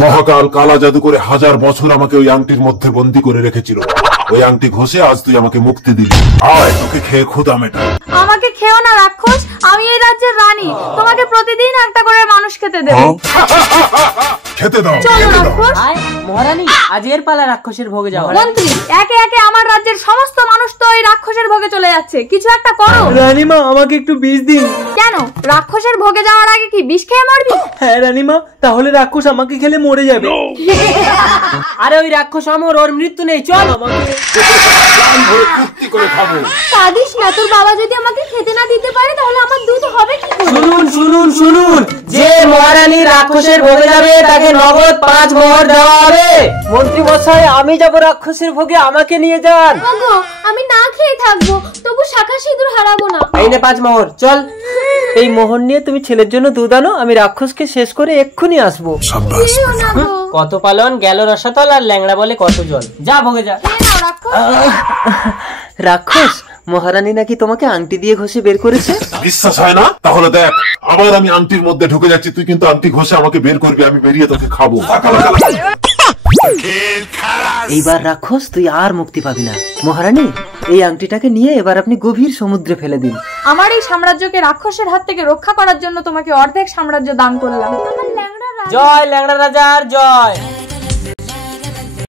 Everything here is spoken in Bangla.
মহাকাল কালা জাদু করে 1000 বছর আমাকে ওই আংটির মধ্যে বন্দী করে রেখেছিল। ওই আংটি ঘষে আজ তুই আমাকে মুক্তি দিলি। আয় তোকে খেয়ে ক্ষুধা মেটা। আমাকে খেও না রাক্ষস, আমি এই রাজ্যের রানী, তোমাকে প্রতিদিন একটা করে মানুষ খেতে দেব। খেতে দাও। চলো রাক্ষস। মহারানী, আজ এর পালা রাক্ষসের ভোগে যাওয়া। মন্ত্রী, একে একে আমার রাজ্যের সমস্ত মানুষ তো ওই রাক্ষসের ভোগে চলে যাচ্ছে, কিছু একটা করো। রানীমা, আমাকে একটু বিষ দিন। কেন, রাক্ষসের ভোগে যাওয়ার আগে কি বিষ খেয়ে মরবি? হ্যাঁ রানীমা, তাহলে রাক্ষস আমাকে খেলে মরে যাবে। আরে ওই রাক্ষস অমর, ওর মৃত্যু নেই, চল। কাঁদিস না, তোর বাবা যদি আমাকে খেতে না দিতে পারে তাহলে আমার দুধ হবে কি করে? শুনুন শুনুন শুনুন, যে মহারানী রাক্ষসের ভোগে যাবে তাকে নগদ 5 মোহর দেওয়া হবে। মন্ত্রী মশাই, আমি যাব রাক্ষসের ভোগে, আমাকে নিয়ে যান। ওগো, আমি না খেয়ে থাকবো, তবু শাখা সিঁদুর হারাবো না। এই নে 5 মোহর, চল। এই মোহর নিয়ে তুমি ছেলের জন্য দুধ আনো, আমি রাক্ষসকে শেষ করে এক্ষুনি আসবো। দিও না গো। কত পালন গেল রসাতল, আর ল্যাংড়া বলে কত জল। যা ভোগে যা। খেয়ে নাও রাক্ষস। রাক্ষস, মহারানী নাকি তোমাকে আংটি দিয়ে ঘষে বের করেছে। বিশ্বাস হয় না? তাহলে দেখ, আবার আমি আংটির মধ্যে ঢুকে যাচ্ছি, তুই কিন্তু আংটি ঘষে আমাকে বের করবি, আমি বেরিয়ে তোকে খাবো। এইবার রাক্ষস তুই আর মুক্তি পাবি না। মহারানী, এই আংটিটাকে নিয়ে এবার আপনি গভীর সমুদ্রে ফেলে দিন। আমার এই সাম্রাজ্যকে রাক্ষসের হাত থেকে রক্ষা করার জন্য তোমাকে অর্ধেক সাম্রাজ্য দান করলাম। আমার ল্যাংড়া রাজা। জয় ল্যাংড়া রাজার জয়।